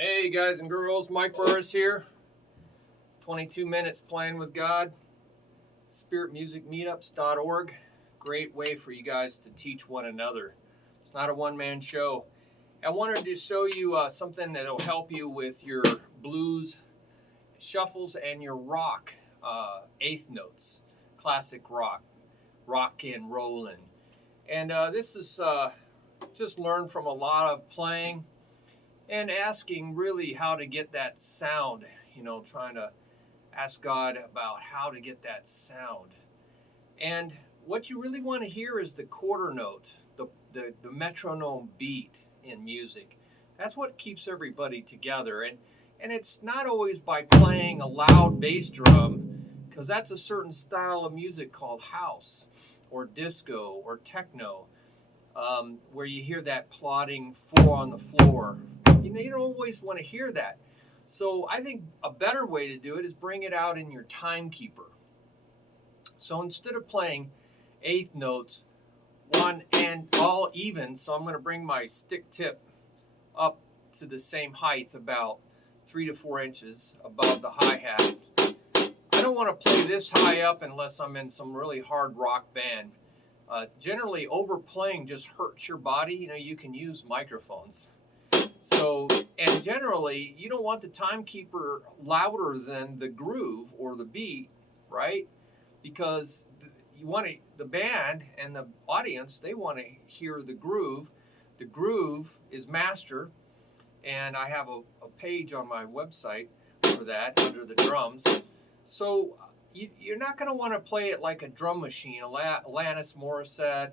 Hey guys and girls, Mike Burris here. 22 minutes playing with God. Spirit Music Meetups.org. Great way for you guys to teach one another. It's not a one-man show. I wanted to show you something that will help you with your blues shuffles and your rock eighth notes, classic rock and rollin'. And this is just learned from a lot of playing and asking really how to get that sound, trying to ask God about how to get that sound. And what you really want to hear is the quarter note, the metronome beat in music. That's what keeps everybody together. And it's not always by playing a loud bass drum, because that's a certain style of music called house or disco or techno, where you hear that plodding four on the floor. You don't always want to hear that. So I think a better way to do it is bring it out in your timekeeper. So instead of playing eighth notes, one and all even, so I'm going to bring my stick tip up to the same height, about 3 to 4 inches above the hi-hat. I don't want to play this high up unless I'm in some really hard rock band. Generally, overplaying just hurts your body. You can use microphones. So, and generally, you don't want the timekeeper louder than the groove or the beat, right? Because you want the band and the audience, they want to hear the groove. The groove is master, and I have a page on my website for that under the drums. So you're not going to want to play it like a drum machine. Alanis Morissette,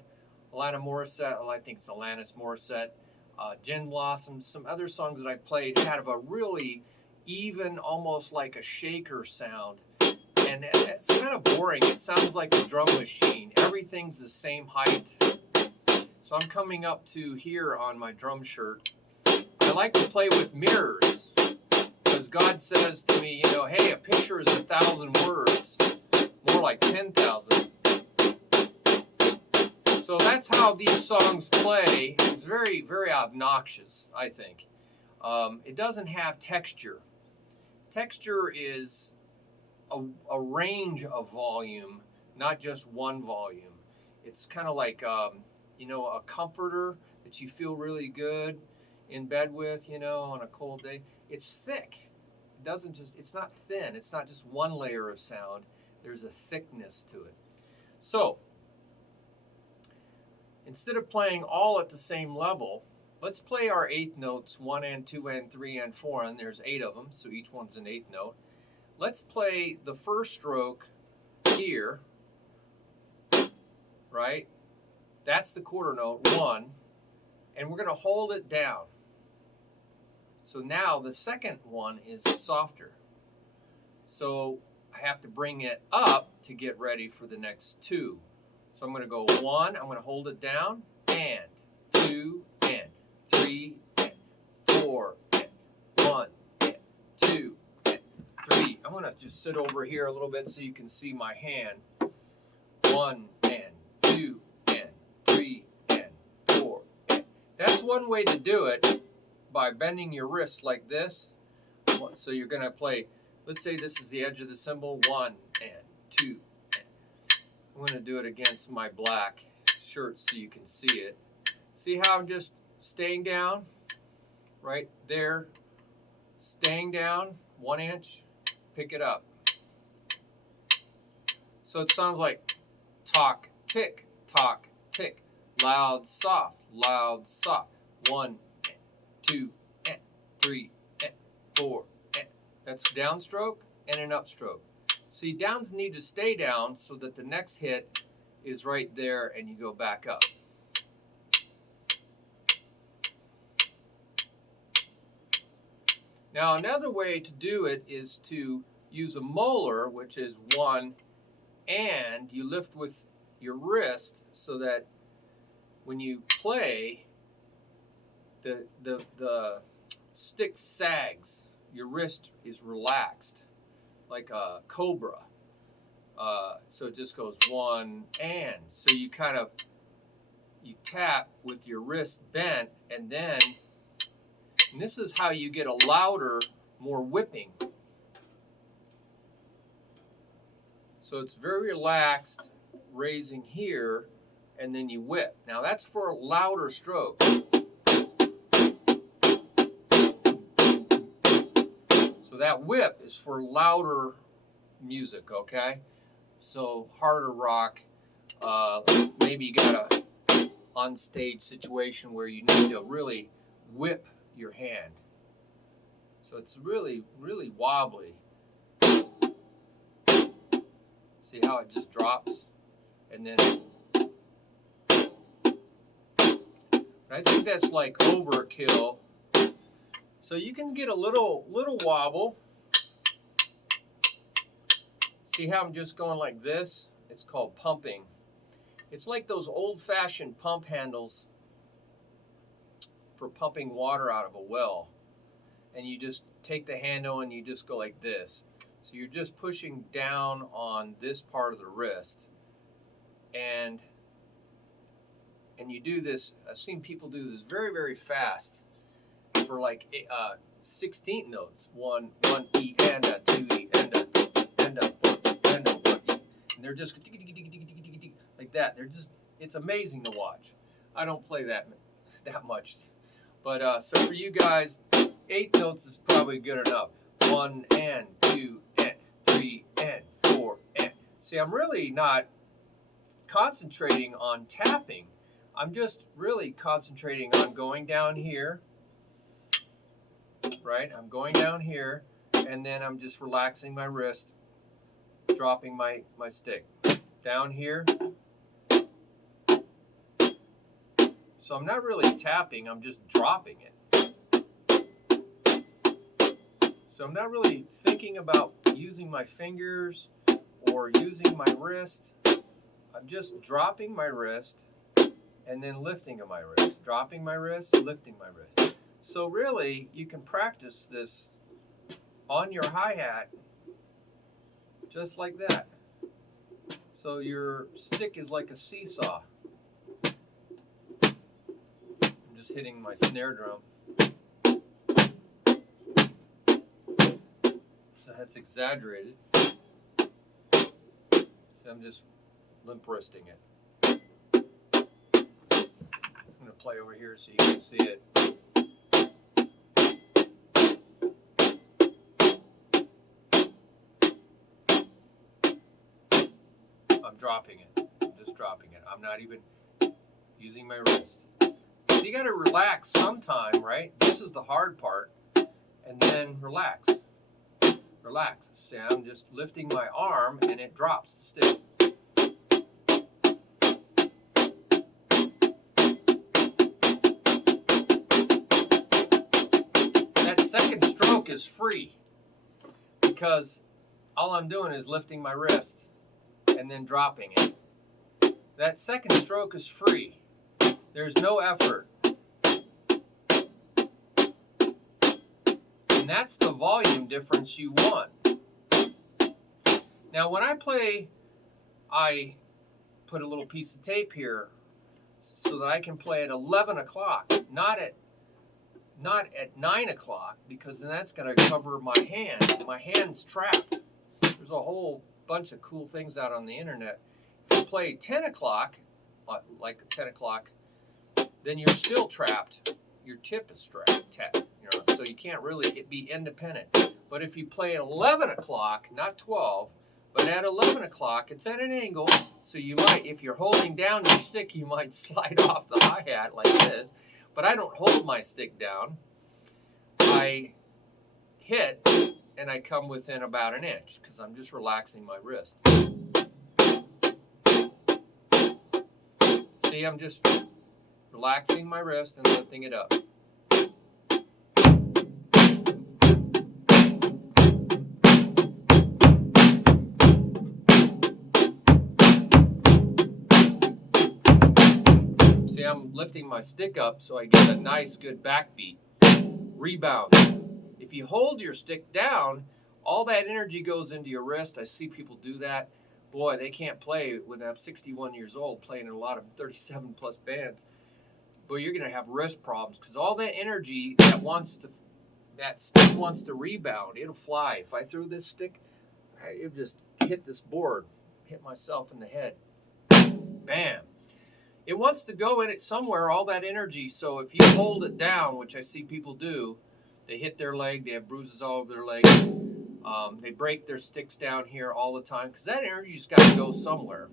I think it's Alanis Morissette, Gin Blossoms, some other songs that I played had a really even, almost like a shaker sound. And it's kind of boring. It sounds like a drum machine. Everything's the same height. So I'm coming up to here on my drum shirt. I like to play with mirrors, because God says to me, hey, a picture is 1,000 words, more like 10,000. So that's how these songs play. It's very, very obnoxious, I think. It doesn't have texture. Texture is a range of volume, not just one volume. It's kind of like, a comforter that you feel really good in bed with, on a cold day. It's thick. It's not thin. It's not just one layer of sound. There's a thickness to it. So, instead of playing all at the same level, let's play our eighth notes, 1 and 2 and 3 and 4, and there's 8 of them, so each one's an eighth note. Let's play the first stroke here, right? That's the quarter note, 1, and we're going to hold it down. So now the second one is softer. So I have to bring it up to get ready for the next 2. So I'm going to go 1, I'm going to hold it down, and 2, and 3, and 4, and 1, and 2, and 3. I'm going to just sit over here a little bit so you can see my hand. 1, and 2, and 3, and 4. And that's one way to do it, by bending your wrist like this. So you're going to play, let's say this is the edge of the cymbal, 1, and 2, I'm going to do it against my black shirt so you can see it. See how I'm just staying down? Right there. Staying down, 1 inch, pick it up. So it sounds like talk, tick, loud, soft, 1, 2, 3, 4. That's downstroke and an upstroke. See, downs need to stay down so that the next hit is right there and you go back up. Now, another way to do it is to use a Moeller, which is 1, and you lift with your wrist so that when you play, the stick sags. Your wrist is relaxed, like a cobra. So it just goes 1 and. So you tap with your wrist bent, and then And this is how you get a louder, more whipping. So it's very relaxed, raising here, and then you whip. Now that's for a louder stroke. So that whip is for louder music, okay? So harder rock, maybe you got a on-stage situation where you need to really whip your hand. So it's really, really wobbly. See how it just drops? And then, I think that's like overkill. So you can get a little wobble. See how I'm just going like this? It's called pumping. It's like those old-fashioned pump handles for pumping water out of a well. And you just take the handle and you just go like this. So you're just pushing down on this part of the wrist. And you do this, I've seen people do this very, very fast for like 16th notes. One E and a 2 E and a 1 and a 1 E. And they're just like that. They're just, it's amazing to watch. I don't play that much. But so for you guys, 8 notes is probably good enough. 1 and 2 and 3 and 4 and. See, I'm really not concentrating on tapping. I'm just really concentrating on going down here, right? I'm going down here, and then I'm just relaxing my wrist, dropping my stick. Down here. So I'm not really tapping, I'm just dropping it. So I'm not really thinking about using my fingers or using my wrist. I'm just dropping my wrist and then lifting my wrist. Dropping my wrist, lifting my wrist. So really, you can practice this on your hi-hat just like that. So your stick is like a seesaw. I'm just hitting my snare drum. So that's exaggerated. So I'm just limp wristing it. I'm going to play over here so you can see it. I'm dropping it. I'm just dropping it. I'm not even using my wrist. So you got to relax sometime, right? This is the hard part. And then relax. Relax. See, I'm just lifting my arm and it drops the stick. That second stroke is free because all I'm doing is lifting my wrist and then dropping it. That second stroke is free. There's no effort. And that's the volume difference you want. Now when I play, I put a little piece of tape here so that I can play at 11 o'clock, not at 9 o'clock, because then that's going to cover my hand. My hand's trapped. There's a whole bunch of cool things out on the internet. If you play 10 o'clock, like 10 o'clock, then you're still trapped. Your tip is trapped, so you can't really be independent. But if you play at 11 o'clock, not 12, but at 11 o'clock, it's at an angle, so you might, if you're holding down your stick, you might slide off the hi-hat like this. But I don't hold my stick down. I hit, and I come within about an inch, because I'm just relaxing my wrist. See, I'm just relaxing my wrist and lifting it up. See, I'm lifting my stick up so I get a nice, good backbeat. Rebound. If you hold your stick down, all that energy goes into your wrist. I see people do that. Boy, they can't play when I'm 61 years old, playing in a lot of 37-plus bands. but you're going to have wrist problems because all that energy that stick wants to rebound. It'll fly. If I threw this stick, it would just hit this board, hit myself in the head. Bam. It wants to go in it somewhere, all that energy. So if you hold it down, which I see people do, they hit their leg, they have bruises all over their leg. They break their sticks down here all the time because that energy's got to go somewhere.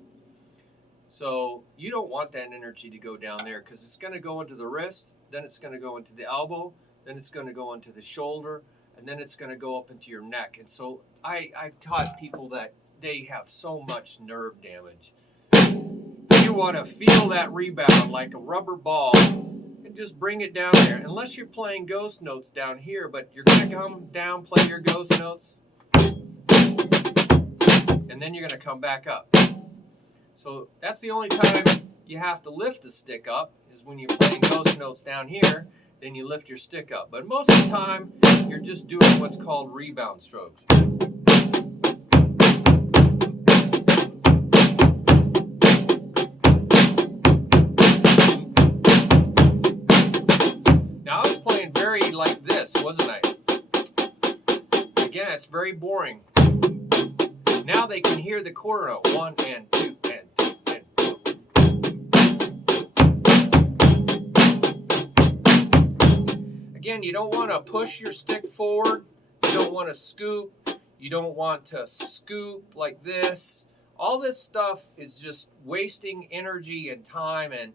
So you don't want that energy to go down there because it's going to go into the wrist, then it's going to go into the elbow, then it's going to go into the shoulder, and then it's going to go up into your neck. And so I've taught people that they have so much nerve damage. You want to feel that rebound like a rubber ball and just bring it down there. Unless you're playing ghost notes down here, but you're going to come down, play your ghost notes, and then you're going to come back up. So that's the only time you have to lift the stick up is when you're playing ghost notes down here, then you lift your stick up. But most of the time, you're just doing what's called rebound strokes. Now, I was playing very like this, wasn't I? Again, it's very boring. Now they can hear the quarter note. 1 and 2 and 2 and 4. Again, you don't want to push your stick forward. You don't want to scoop. You don't want to scoop like this. All this stuff is just wasting energy and time and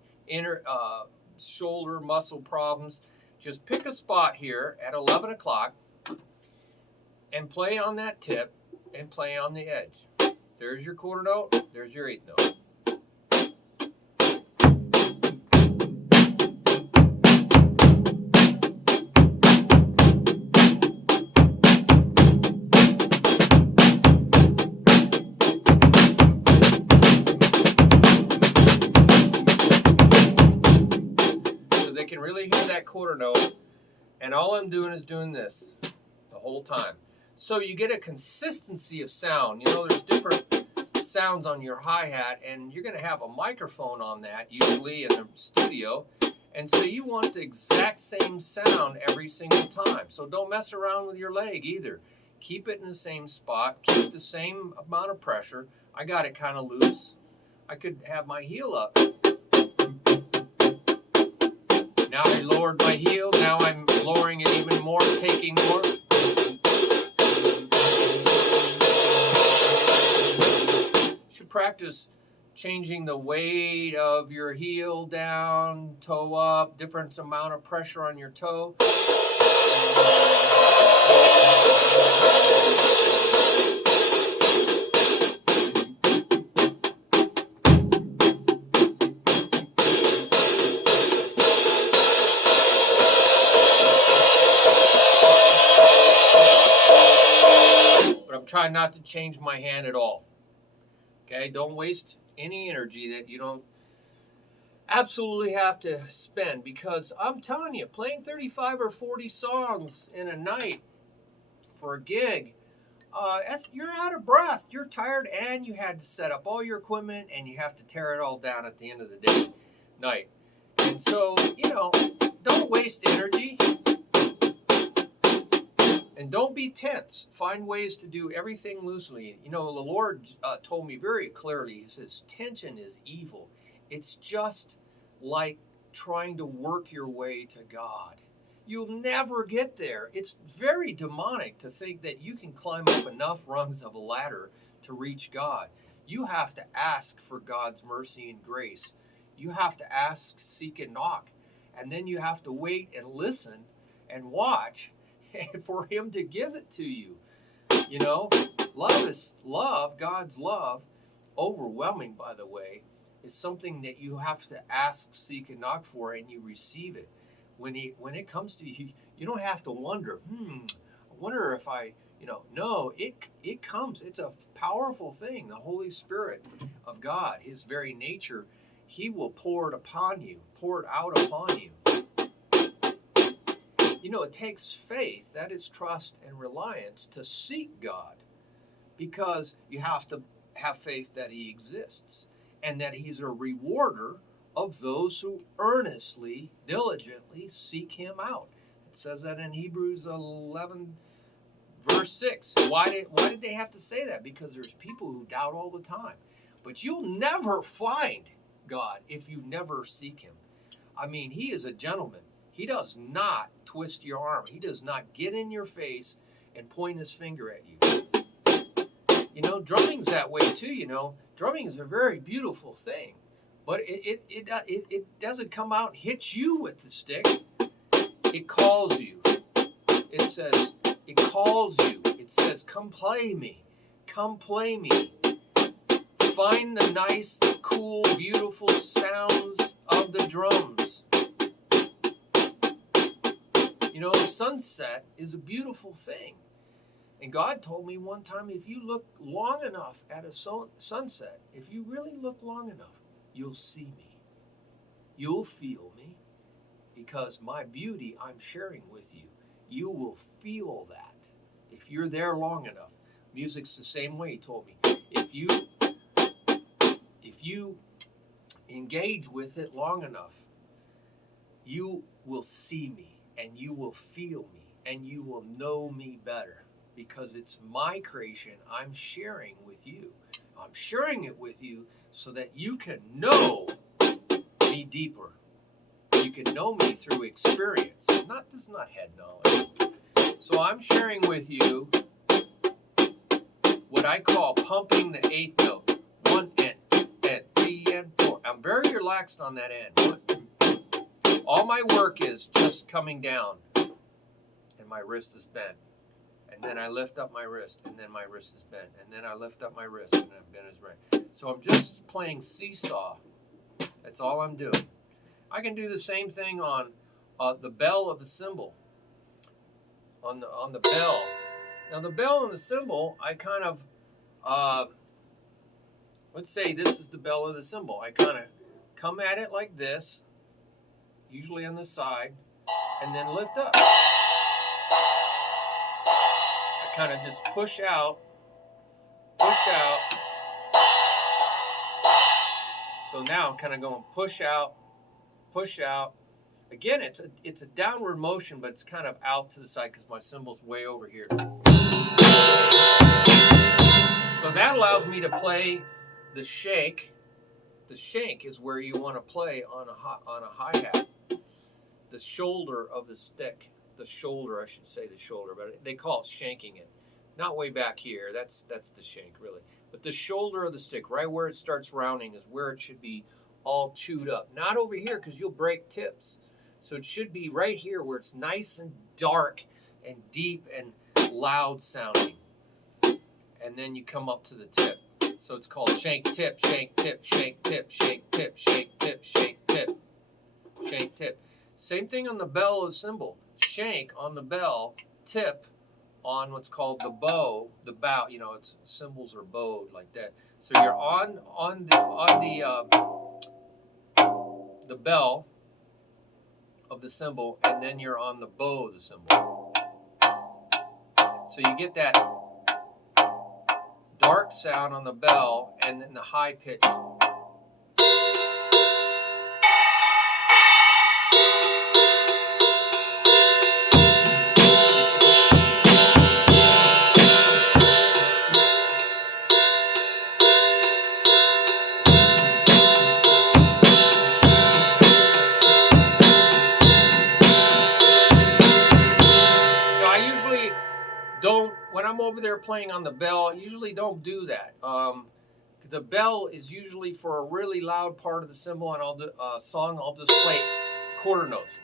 shoulder muscle problems. Just pick a spot here at 11 o'clock and play on that tip and play on the edge. There's your quarter note. There's your eighth note. So they can really hear that quarter note. And all I'm doing is doing this the whole time. So you get a consistency of sound. You know, there's different sounds on your hi-hat, and you're going to have a microphone on that, usually in the studio. And so you want the exact same sound every single time. So don't mess around with your leg either. Keep it in the same spot. Keep the same amount of pressure. I got it kind of loose. I could have my heel up. Now I lowered my heel. Now I'm lowering it even more, taking more. Practice changing the weight of your heel down, toe up, different amount of pressure on your toe. But I'm trying not to change my hand at all. Okay, don't waste any energy that you don't absolutely have to spend, because I'm telling you, playing 35 or 40 songs in a night for a gig, you're out of breath, you're tired, and you had to set up all your equipment, and you have to tear it all down at the end of the night. And so, you know, don't waste energy. And don't be tense. Find ways to do everything loosely. You know, the Lord told me very clearly, he says, tension is evil. It's just like trying to work your way to God. You'll never get there. It's very demonic to think that you can climb up enough rungs of a ladder to reach God. You have to ask for God's mercy and grace. You have to ask, seek, and knock. And then you have to wait and listen and watch for him to give it to you. You know, love, God's love, overwhelming, by the way, is something that you have to ask, seek, and knock for, and you receive it. When it comes to you, you don't have to wonder, I wonder if no, it comes. It's a powerful thing. The Holy Spirit of God, his very nature, he will pour it upon you, pour it out upon you. You know, it takes faith, that is trust and reliance, to seek God, because you have to have faith that he exists and that he's a rewarder of those who earnestly, diligently seek him out. It says that in Hebrews 11, verse 6. Why did they have to say that? Because there's people who doubt all the time. But you'll never find God if you never seek him. I mean, he is a gentleman. He does not twist your arm. He does not get in your face and point his finger at you. You know, drumming's that way too, you know. Drumming is a very beautiful thing. But it doesn't come out and hit you with the stick. It calls you. It says, it calls you. It says, come play me. Come play me. Find the nice, cool, beautiful sounds of the drums. You know, the sunset is a beautiful thing. And God told me one time, if you look long enough at a sunset, if you really look long enough, you'll see me. You'll feel me. Because my beauty I'm sharing with you. You will feel that if you're there long enough. Music's the same way, he told me. If you engage with it long enough, you will see me and you will feel me and you will know me better because it's my creation I'm sharing with you. I'm sharing it with you so that you can know me deeper. You can know me through experience. This is not head knowledge. So I'm sharing with you what I call pumping the eighth note. 1 and 2 and 3 and 4. I'm very relaxed on that end. All my work is just coming down and my wrist is bent. And then I lift up my wrist and then my wrist is bent. And then I lift up my wrist and then bent is right. So I'm just playing seesaw. That's all I'm doing. I can do the same thing on the bell of the cymbal. On the bell. Now the bell and the cymbal, I kind of, let's say this is the bell of the cymbal. I kind of come at it like this, usually on the side, and then lift up. I kind of just push out. So now I'm kind of going push out. Again, it's a downward motion, but it's kind of out to the side because my cymbal's way over here. So that allows me to play the shake. The shake is where you want to play on a hi-hat. The shoulder of the stick. The shoulder, I should say the shoulder, but they call it shanking it. Not way back here. That's the shank, really. But the shoulder of the stick, right where it starts rounding, is where it should be all chewed up. Not over here because you'll break tips. So it should be right here where it's nice and dark and deep and loud sounding. And then you come up to the tip. So it's called shank tip, shank tip, shank tip, shank tip, shank tip, shank tip, shank tip. Same thing on the bell of the cymbal. Shank on the bell, tip on what's called the bow, the bow. You know, it's cymbals are bowed like that. So you're on the bell of the cymbal, and then you're on the bow of the cymbal. So you get that dark sound on the bell, and then the high pitch. When I'm over there playing on the bell, I usually don't do that. The bell is usually for a really loud part of the cymbal, and I'll do a song. I'll just play quarter notes.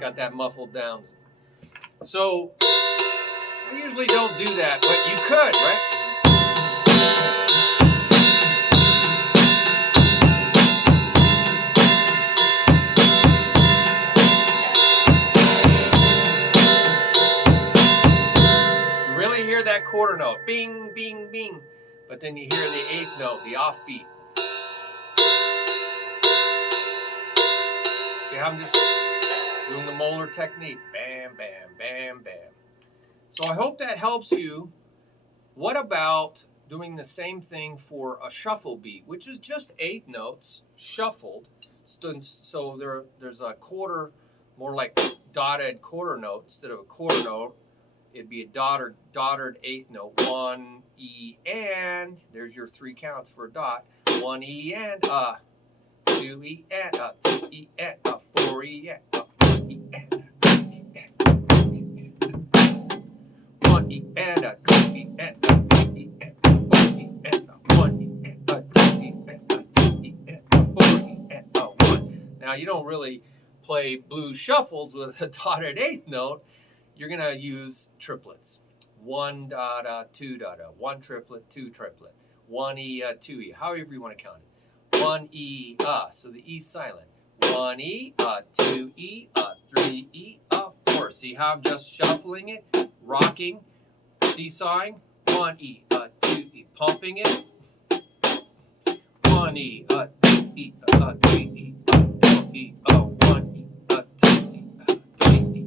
Got that muffled down. So I usually don't do that, but you could, right? That quarter note, bing, bing, bing, but then you hear the eighth note, the offbeat. See how I'm just doing the Moeller technique, bam, bam, bam, bam. So I hope that helps you What about doing the same thing for a shuffle beat, which is just 8 notes shuffled? So there's a quarter, more like dotted quarter note instead of a quarter note. It'd be a dotted eighth note. 1 E and there's your 3 counts for a dot. 1 E and 2 E and 3 E and 4 E and 1 E and 2 E and 1 E and 2 E and 3 E and 4 E and 1 E and 2 E and 3 E and 4 E and 1. Now you don't really play blues shuffles with a dotted eighth note. You're going to use triplets. 1 da 2 da 1 triplet, 2 triplet. 1 E 2 E, however you want to count it. 1 E so the E silent. 1 E 2 E 3 E 4. See how I'm just shuffling it, rocking, seesawing. 1 E 2 E, pumping it. 1 E 2 E 3 E 4 E 1 E 2 E 3 E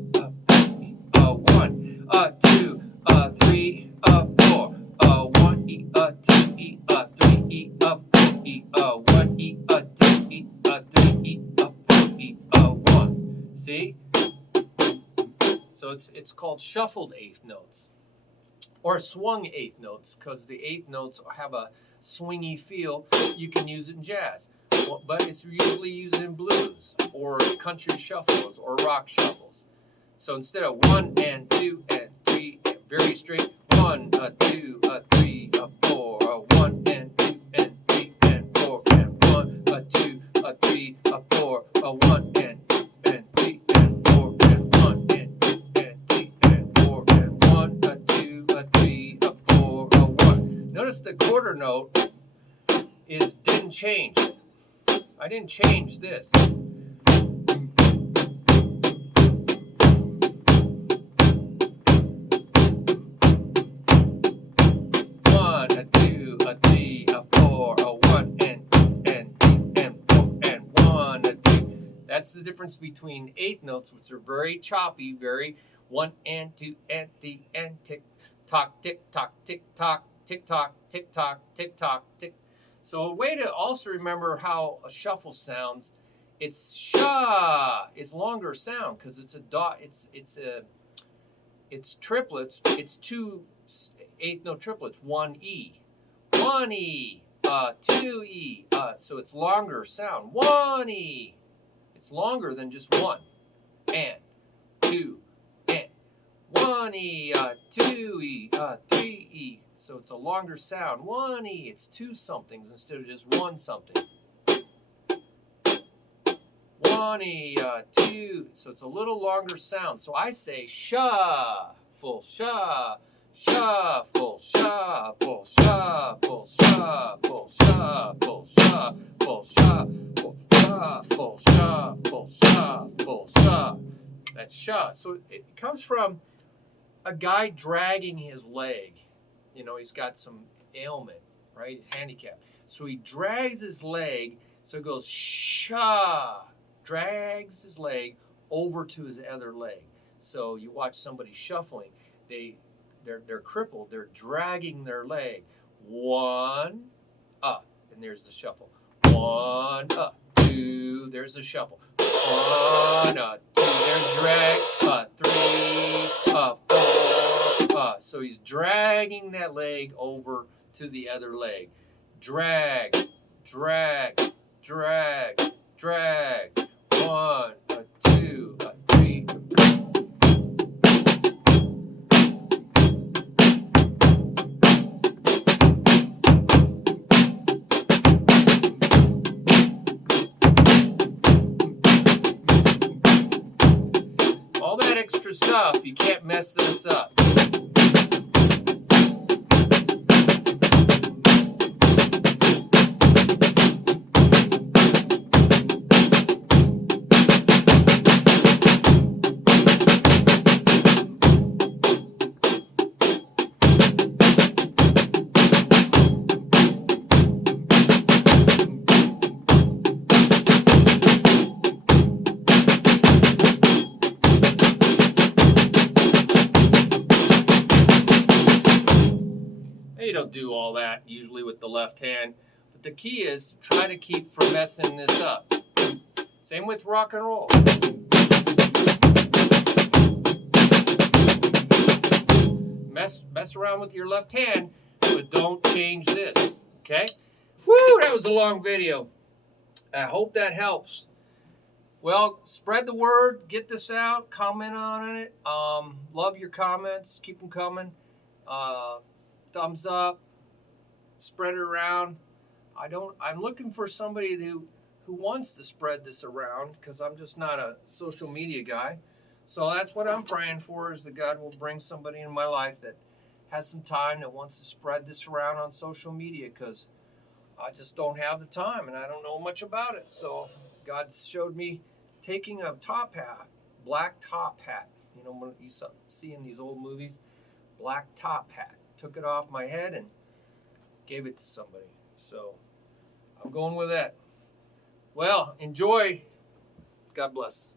1 2 3 4 1 E 2 E 3 E 4 E 1 E 2 E 3 E 4 E 1. See? So it's called shuffled eighth notes or swung eighth notes because the eighth notes have a swingy feel. You can use it in jazz, but it's usually used in blues or country shuffles or rock shuffles. So instead of 1 and 2 and 3, very straight. 1 2 3 4 1 and 2 and 3 and 4 and 1 2 3 4 1 and 2 and 3 and 4 and 1 and 2 and 3 and 4 and 1 2 3 4 1. Notice the quarter note didn't change. I didn't change this. 1 2 3 4 1 and 2 and 3 and 4 and 1 and 2. That's the difference between eighth notes, which are very choppy, very 1 and 2 and 3 and tick tock, tick tock, tick tock, tick tock, tick tock, tick tock, tick. So a way to also remember how a shuffle sounds, it's sha. It's longer sound because it's a dot. It's triplets. It's 2 eighth note triplets. 1 E, 1 E, 2 E. So it's longer sound. 1 E. It's longer than just 1 and 2 and 1 E, 2 E, 3 E. So it's a longer sound. 1 E. It's 2 somethings instead of just 1 something. 1 E, 2. So it's a little longer sound. So I say shuffle, shuffle, shuffle, shuffle, shuffle, shuffle, shuffle, shuffle, shuffle, shuffle, shuffle, shuffle. That's shuffle. So it comes from a guy dragging his leg. You know, he's got some ailment, right? Handicap. So he drags his leg. So it goes drags his leg over to his other leg. So you watch somebody shuffling. They're crippled. They're dragging their leg. 1 up, and there's the shuffle. 1 up, 2. There's the shuffle. 1 up, 2. There's drag. 3 up, 4. So he's dragging that leg over to the other leg. Drag, drag, drag, drag. 1, 2, 3. All that extra stuff, you can't mess this up. don't do all that usually with the left hand. But the key is to try to keep from messing this up. Same with rock and roll. Mess around with your left hand, but don't change this, okay? Woo, that was a long video. I hope that helps. Well, spread the word, get this out, comment on it. Love your comments, keep them coming. Thumbs up, spread it around. I'm looking for somebody who wants to spread this around, because I'm just not a social media guy. So that's what I'm praying for, is that God will bring somebody in my life that has some time, that wants to spread this around on social media, because I just don't have the time and I don't know much about it. So God showed me taking a top hat, black top hat. You know, when you see in these old movies, black top hat. Took it off my head and gave it to somebody. So I'm going with that. Well, enjoy. God bless.